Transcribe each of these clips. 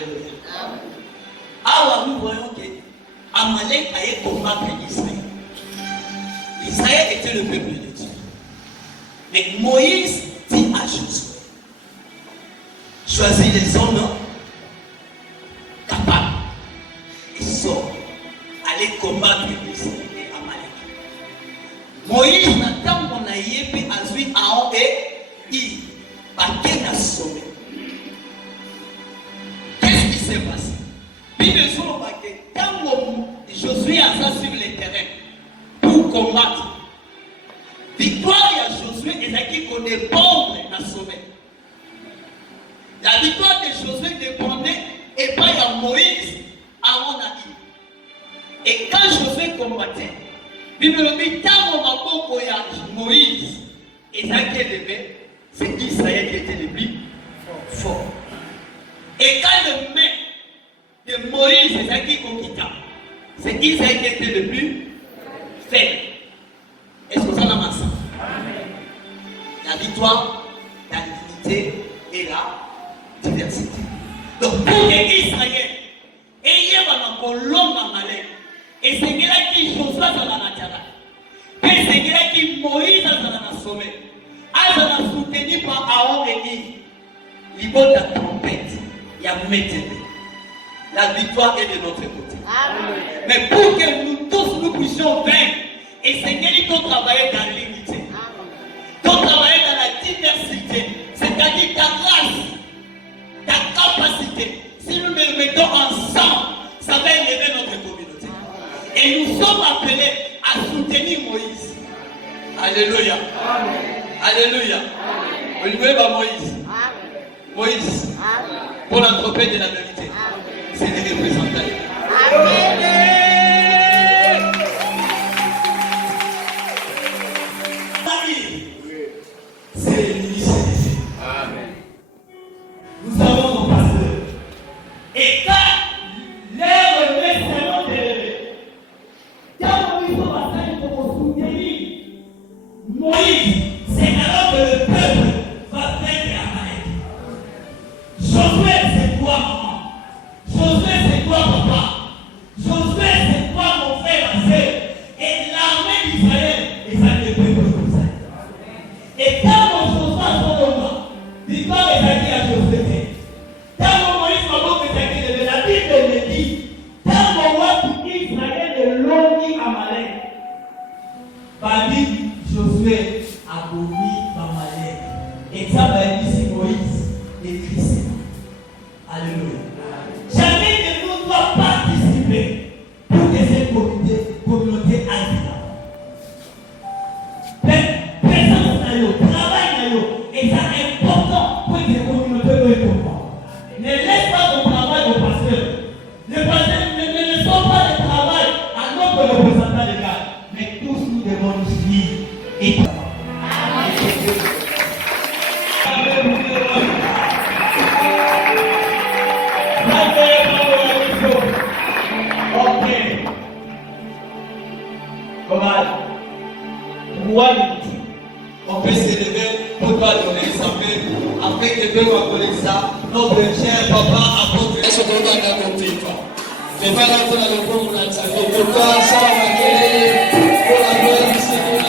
Alléluia. Alors nous voyons que Amalek allait combattre Israël. Israël était le peuple de Dieu. Mais Moïse dit à Josué, choisis les hommes capables et sort, allez combattre Israël et Amalek. Moïse n'attend qu'on aille puis azui Aaron et il paquet n'a sauvé. Qu'est-ce qui s'est passé? Puis le jour paquet, quand Josué a ça sur le terrain pour combattre, victoire à Josué et qui qu'on dépendre n'a sauvé. La victoire de Josué dépendait et pas à Moïse avant Naïm. Et quand Josué combattait, Bible dit tant mon maboko ya Moïse et ça qui est levé, c'est Israël qui était le plus fort. Et quand le main de Moïse et ça qui conquista, c'est Israël qui était le plus faible. Est-ce que ça n'a pas ça? La victoire, la divinité et la diversité. Donc pour que Israël ait un colombe à Malek, et c'est là qui Josué dans la nature, et c'est là qui Moïse dans la sommet, à la soutenu par Aaron et Yves, l'ibot de la trompette, il y a météo. La victoire est de notre côté. Amen. Mais pour que nous tous nous puissions vaincre, et c'est qu'il faut travailler dans l'unité. Il faut travailler dans la diversité, c'est-à-dire ta race, ta capacité. Si nous nous mettons ensemble, ça va élever notre communauté. Et nous sommes appelés à soutenir Moïse. Alléluia. Amen. Alléluia. Amen. Moïse. Amen. Moïse. Amen. Pour l'anthropène de la vérité. Amen. C'est les représentants. Amen. C'est le ministère des cieux. Amen. Nous avons nos pasteurs. Et quand l'air est vraiment élevé, quand Moïse va faire pour soutenir Moïse, c'est alors que le peuple va faire Amalek. Josué, c'est toi, maman. Josué, c'est toi, papa. Josué, c'est toi, mon frère, ma soeur. Et l'armée d'Israël, et ça ne peut pas comme ça. Et quand Josué a son nom, victoire est acquise à Josué. Quand Moïse m'a dit que c'est acquis, la Bible me dit, quand on voit tout Israël de l'Oni Amalek, va dire Josué a commis Amalek. Et ça va dire si Moïse est Christ. Alléluia. Jamais que nous doit participer pour que cette communauté aille là. Présence dans le travail dans le, et ça est important pour que la communauté le comprenne. Ne laisse pas ton travail au pasteur. Le pasteur ne laisse pas le travail à notre représentant légal. Mais tous nous devons nous suivre et on peut s'élever pour toi donner un salut afin que Dieu va connaître ça. Notre cher papa apôtre. Est-ce qu'on a compris toi? Mais pas là pour le pour la salut. Pourquoi ça va gagner pour la gloire du Seigneur?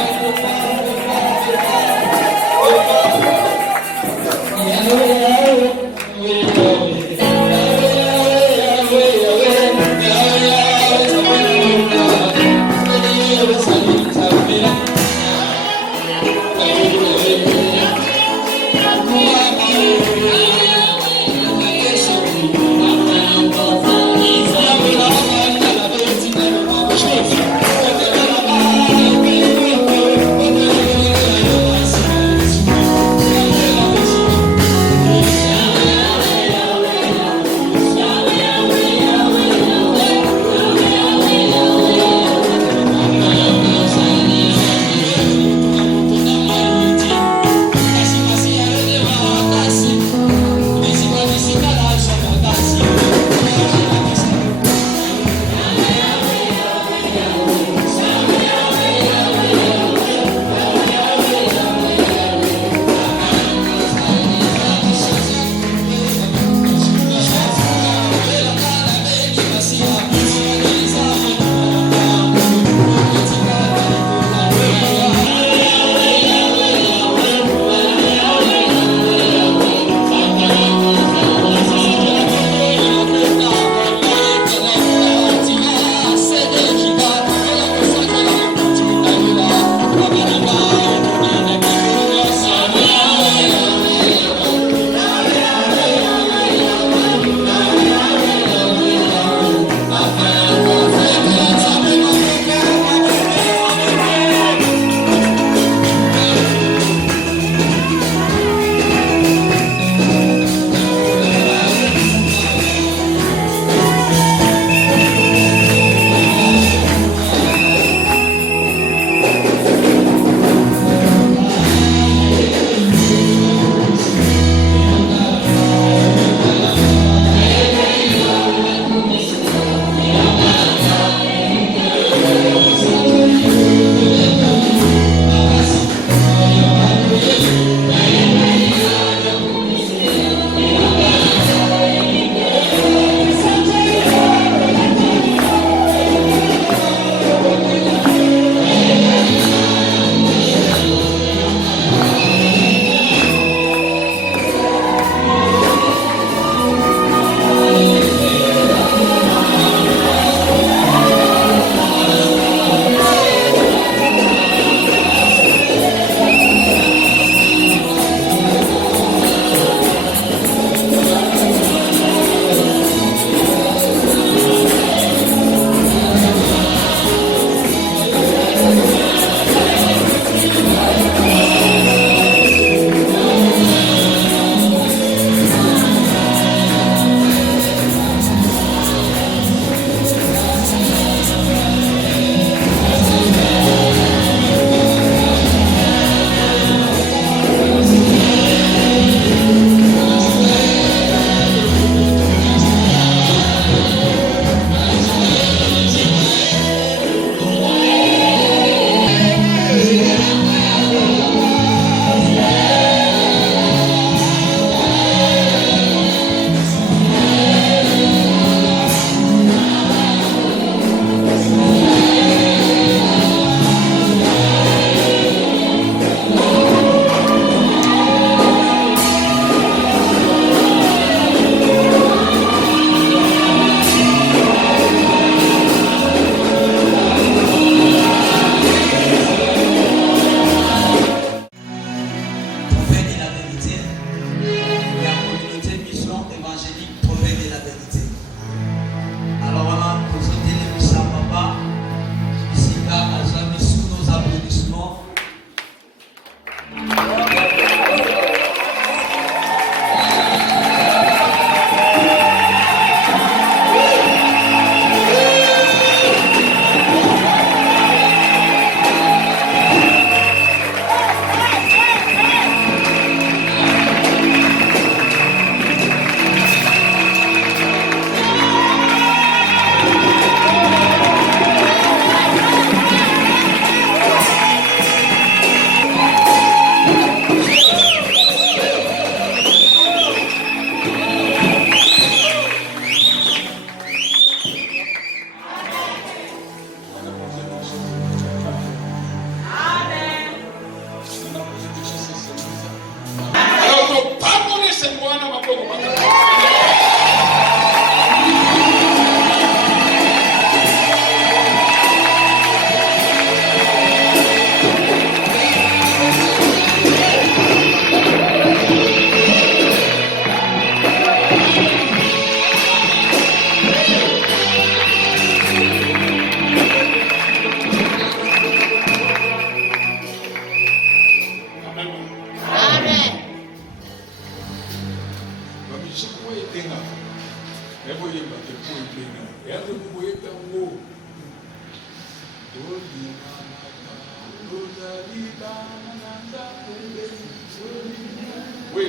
Oui,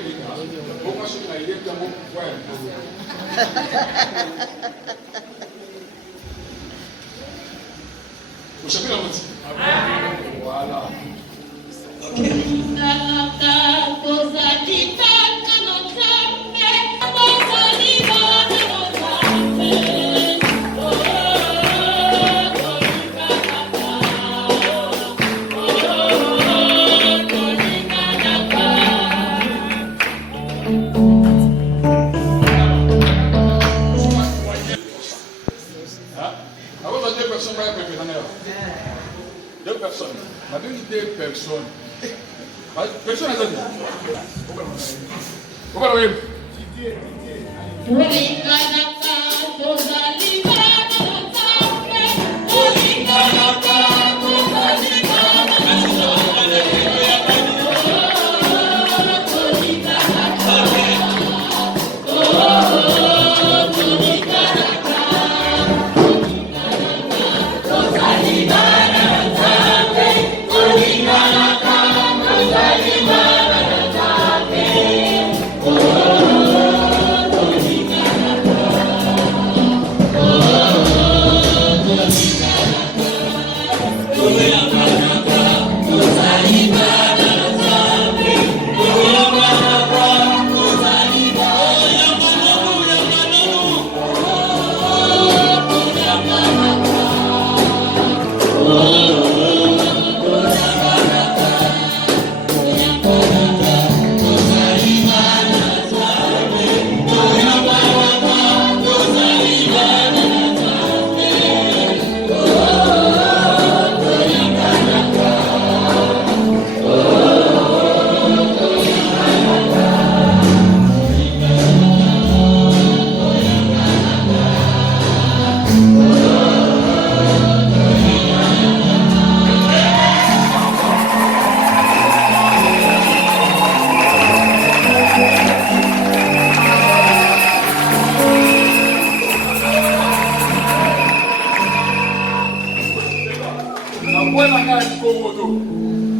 pourquoi je suis allé dans mon point? Vous savez la moitié? Voilà. Deux personnes. Ma deux personnes. Personne n'a dit. Pourquoi le voyez?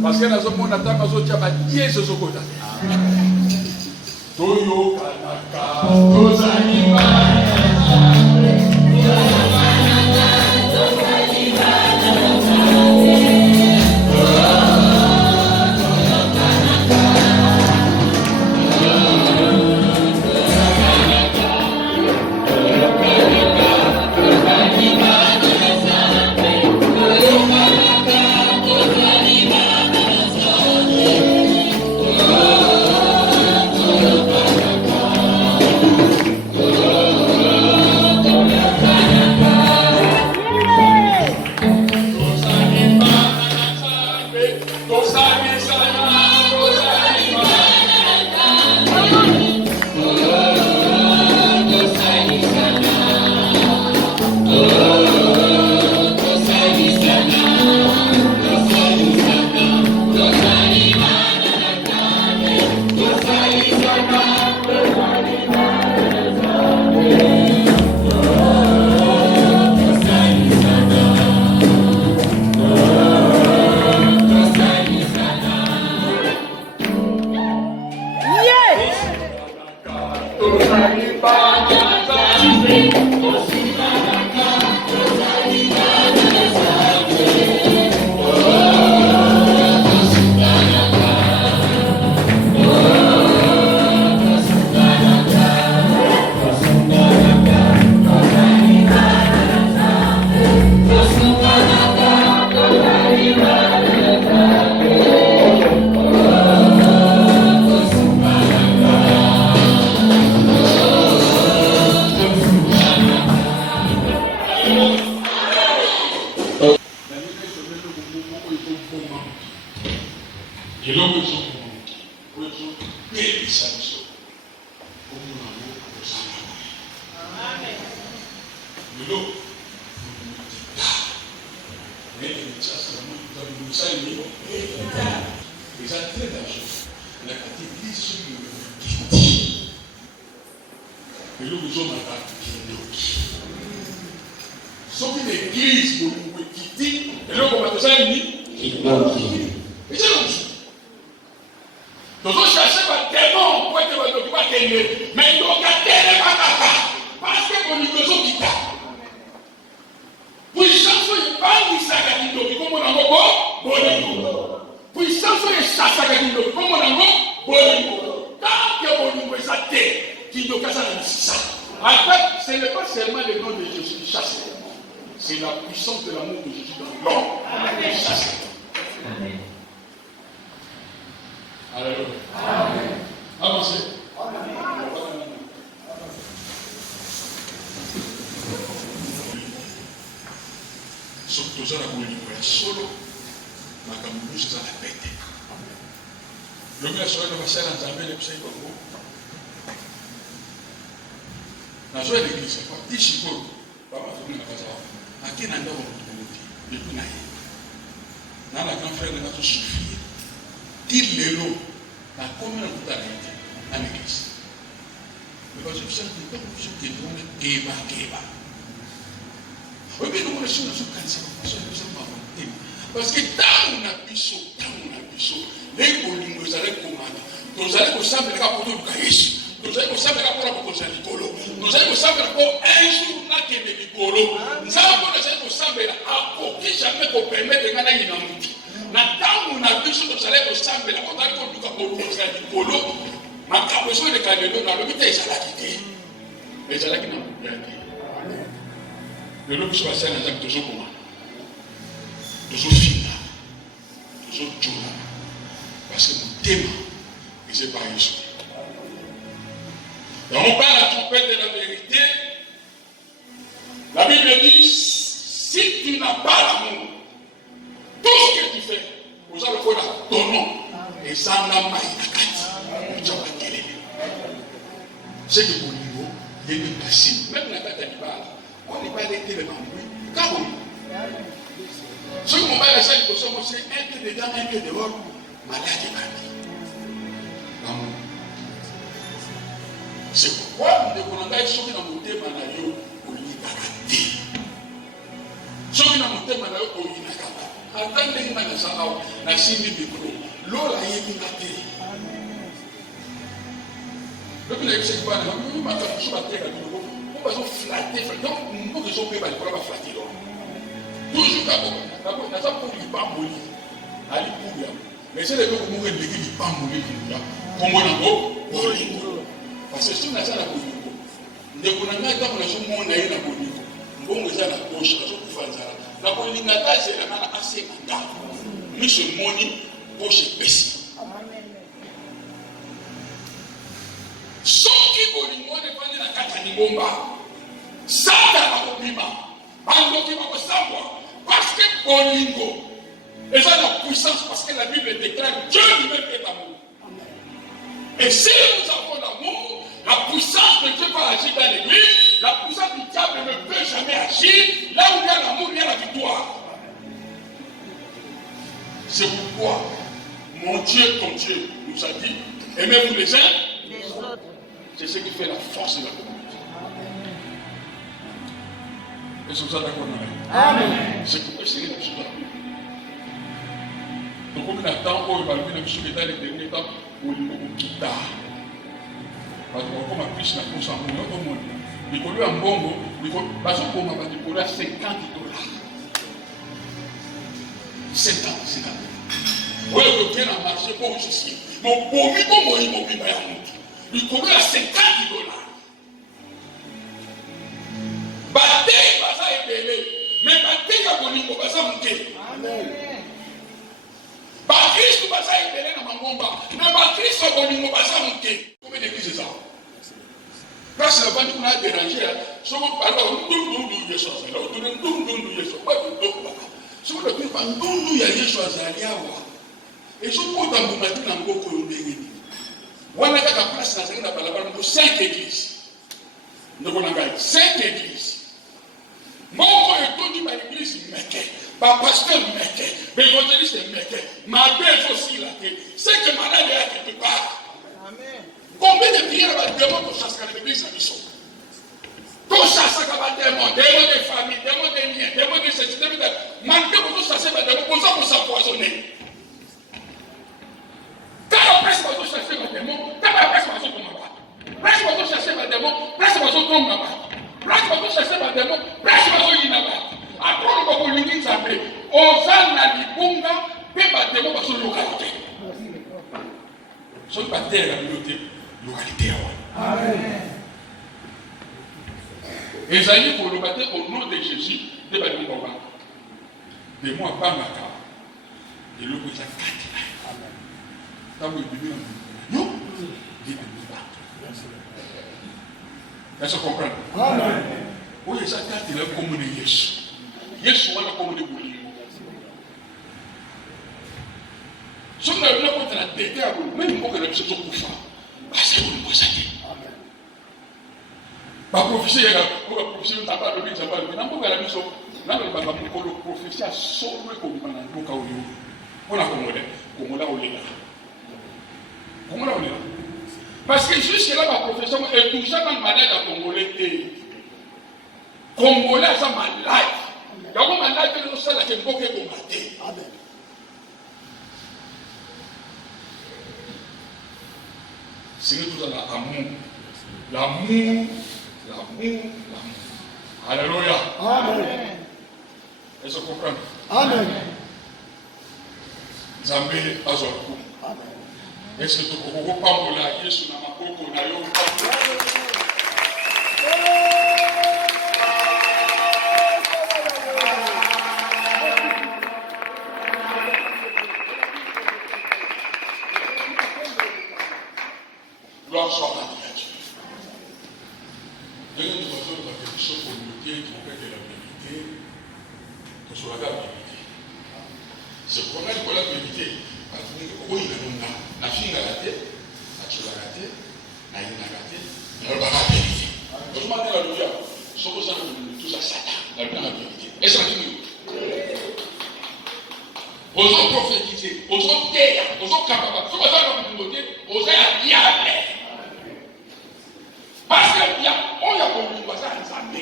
Parce que dans ce monde, on attend que les autres dièse ce côté. Toyo kanaka, Toujours chercher ma démon pour être votre occupant qu'elle mais donc à terre parce que mon niveau qui t'a. Puissance est pas du sagadino comme on a bon. Puissance est sagadino comme on a bon. Tant que mon niveau est à terre, qui doit casser la ça. En fait, ce n'est pas seulement le nom de Jésus qui chasse. C'est la puissance de l'amour de Jésus dans l'homme qui chasse. Alléluia. Amen. Avancez. Surtout ça, la communauté solo, ma communauté, c'est la bête. Le gars sur le marché dans Zambie, le psy Congo. La joie de l'église, c'est quoi? Ici, pour pas ma famille, la casa. À qui n'a pas communauté? Depuis naïe. Dans la grande frère, on a tout suffi. Il est là. La commune de l'Église, à l'église. Mais parce que vous savez, quand vous êtes qui vont Kéba. Oui, mais nous, on est sur le cancer, parce que tant on a biso, les bolingo, vous allez commander. Vous allez vous savoir pour le caïs. Vous allez vous savoir pour le Nicolo. Vous allez vous savoir pour un jour là qui est Nicolo. Nous allez vous savoir pour qui jamais vous permettre de gagner une amouti. Maintenant, on a vu ce que vous allez vous savoir pour le Nicolo. Ma capotion de Canelo, dans le but, ils allaient quitter. Mais ils allaient quitter. Le lobe soit sain dans toujours comment? Toujours fina, toujours journal. Parce que mon thème, il s'est pas réussi. Dans on parle la trompette de la vérité, la Bible dit, si tu n'as pas l'amour, tout ce que tu fais, vous allez faire ton nom. Et ça n'a pas été. C'est que pour nous, il est possible. Même la tête du bal, on n'est pas été le bambou. Quand on ce qui m'a laissé une question, c'est un peu dedans, un peu dehors, malade et bandit. L'amour. C'est pourquoi nous devons aller sur le thème de au Nidakati. Sur le thème au Nidakati. Attendez, il m'a dit ça, la Sindi Biblo. L'eau a été minatée. Le plus de ce qui va nous m'a fait sur la terre, on va se flatter. Donc, nous devons faire pour la flatter. Toujours d'abord, n'a pas pour lui pas mourir. Ali Pouya. Mais c'est le temps où nous devons lui pas mourir. Comme on a beau, parce que si on a ça, nous devons aller dans le monde et la Bolingo. Nous devons aller à la gauche, la Bolingo, c'est la assez grande. Nous sommes moni, gauche et pessi. Sauf qui Bolingo dépend de la Katanimomba. Ça, dans la Bima. Parce que Bolingo, et ça la puissance, parce que la Bible déclare Dieu lui-même est amour. Et si nous avons l'amour, la puissance de Dieu va agir dans l'église, la puissance du diable ne peut jamais agir. Là où il y a l'amour, il y a la victoire. C'est pourquoi mon Dieu, ton Dieu, nous a dit, aimez-vous les uns les autres. C'est ce qui fait la force de la communauté. Et c'est ça d'accord. Amen. C'est pourquoi c'est la chose. Donc, comme il attend, on va lui dire que les derniers temps, on lui dit qu'il t'a. Parce que comme on puisse la course en monde, au monde, il faut lui en bon, il faut pas qu'on m'a dit pour lui à $50. 50. Oui, je viens en marché pour ceci. Mon beau, mais comment il m'a dit, il faut lui à $50. Baté, ça est belé. Mais baté, il y a Bolingo, ça monté. Amen. Christ, ça est belé dans ma bomba. Mais Christ, Bolingo, ça monté. Combien d'églises c'est ça? Quand c'est la bande qu'on a dérangé, si on parle de nous, Yesu, là, on donne nous, Yesu. Si on le trouve pas, nous, Yesu, et je peux dans mon matin, dans mon coco, on a la place dans la balabala pour 5 églises. Nous avons 5 églises. Mon est dit par l'église, par pasteur, l'évangéliste, ma belle aussi là. C'est que malade est quelque part. Amen. Combien de prières va demander pour chasser l'église à mission? Tout chasser des démons, démons de famille, démons de liens, démons de sécurité. Manquer pour tout chasser des démons, pour ça pour s'empoisonner. Quand on presse pour tout chasser soki batere na bino te localité awa ezali koloba te au nom de Jésus nde balingi kobanga demo abangaka eloko eza kati na ye ntango ebimi na yo ebimi bato. Est-ce que vous comprenez? Oyo eza kati na kombo na Yesu. Yesu wana kombo na bolingo. Soki na bino kota na tete ya bolingo, même mboka na biso tokufa basi bolingo eza te. Baprofesie yaka baprofesie nzambe alobi nzambe alobi na mboka na biso naloba bakolo profesie asolo ekobima na mboka oyo mpona kongola olela kongola olela. Parce que jusque là, ma profession est toujours dans malade à Congolais. Congolais, c'est malade. Il y a un malade qui nous sert à ce qu'on peut combattre. Amen. C'est tout dans l'amour. L'amour. Alléluia. Amen. Est-ce que vous comprenez? Amen. Zambé Azoku. Amen. Est-ce que tu peux pas Yesu na makoko na yo? Gloire soit à Dieu. Dès que nous faisons la bénédiction communauté qui fait de la vérité, nous sommes la vérité. C'est pour ça que la vérité, oui, na finga la tête, na chola la tête, na ina la tête, na ba la vérité. Donc moi la lumière, ce que ça nous tout ça Satan, la vérité. Est-ce que tu aux autres prophétiser, aux autres terres, aux autres capables, ce que ça nous côté, aux autres diable. Parce que il y a on y a pour ça Nzambe.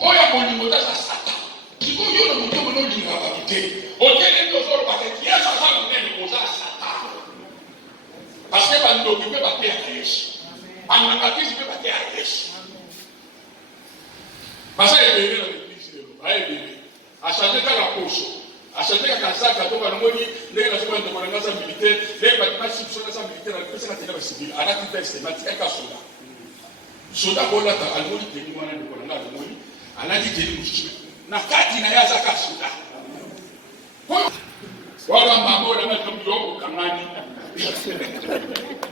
On y a pour ça Satan. Si vous yo no mutego no linga ba vite. O tene ndio soro ba ke ya sa sa nene oza Satan. Parce que bando qui peut battre à Yesu. Anangaki qui peut battre à Yesu. Parce que il est dans l'église, il est à changer la poche. À changer la sac, à tout le monde, les nations de la militaire, les bâtiments sur la militaire, la personne qui est civile, à la tête systématique, et à soldat. Soldat, on a à l'eau, il est mort de la loi, à la dit qu'il est na kati na ya zaka soldat. Wala mambo na mtumbo kangani.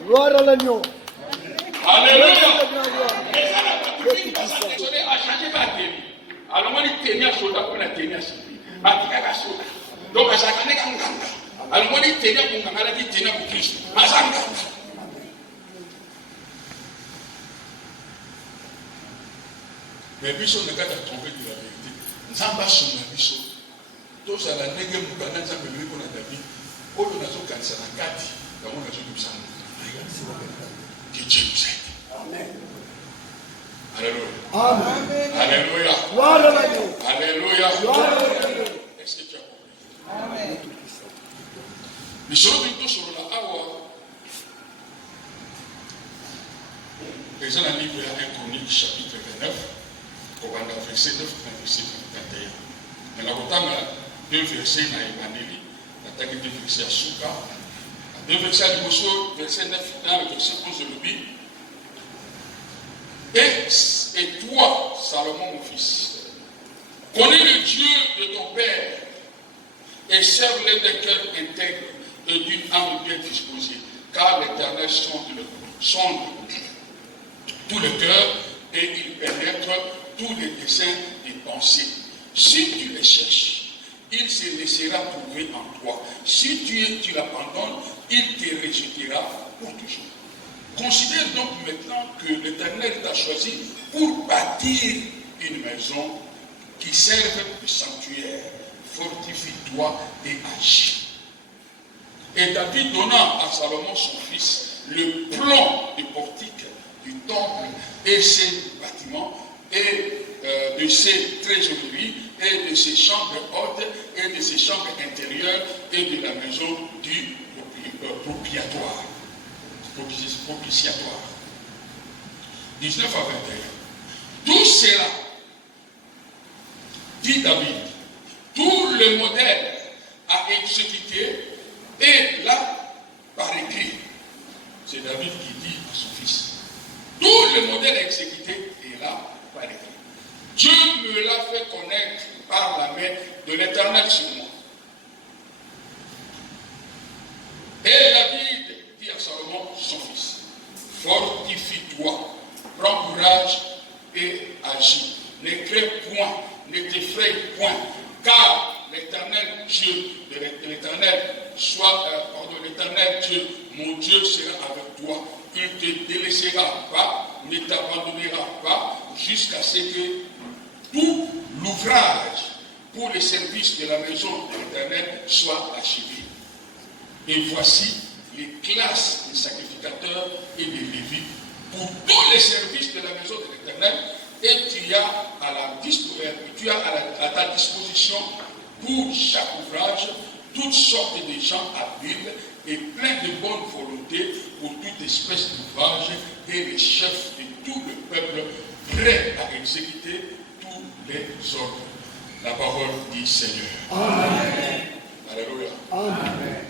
Gloire à l'agneau. Alléluia. Alors moi il tenait soldat pour la tenir civil. Batika soldat. Donc ça kana kanganga. Alors moi il tenait pour kangala qui tenait pour Christ. Mazanga. Mais biso ne gata tomber de la vérité. Nzamba sona biso. Tous à la ndenge mukana nzamba liko na David. Oyo nazo kanisa na kati. Kama nazo kubisana. Que Dieu nous aide. Amen. Alléluia. Amen. Alléluia. Gloire à l'agneau. Alléluia. Gloire à l'agneau. Est-ce que tu as compris? Amen. Mais sur la awa. Les gens livre à 1 Chronique chapitre 29. Au verset 9 verset 21. Mais la botanga deux versets na Emmanuel. La tag deux versets à Souka. Deux versets à Dimoso, verset 9 dans le verset 11 de l'Ubi. Et toi, Salomon, mon fils, connais le Dieu de ton père et serve-le d'un cœur intègre et d'une âme bien disposée, car l'Éternel sonde tout le cœur et il pénètre tous les desseins des pensées. Si tu les cherches, il se laissera trouver en toi. Si tu l'abandonnes, il te rejettera pour toujours. Considère donc maintenant que l'Éternel t'a choisi pour bâtir une maison qui serve de sanctuaire. Fortifie-toi et agis. Et David donna à Salomon son fils le plan du portique du temple et ses bâtiments et de ses trésoreries et de ses chambres hautes et de ses chambres intérieures et de la maison du propitiatoire. 19 à 21. Tout cela, dit David, tout le modèle a exécuté et là par écrit. C'est l'Éternel Dieu, mon Dieu sera avec toi. Il ne te délaissera pas, ne t'abandonnera pas, jusqu'à ce que tout l'ouvrage pour le service de la maison de l'Éternel soit achevé. Et voici les classes des sacrificateurs et des Lévites pour tous les services de la maison de l'Éternel, et tu as à ta disposition pour chaque ouvrage toutes sortes de gens habiles et pleins de bonne volonté pour toute espèce d'ouvrage, et les chefs de tout le peuple prêts à exécuter tous les ordres. La parole du Seigneur. Amen. Alléluia. Amen.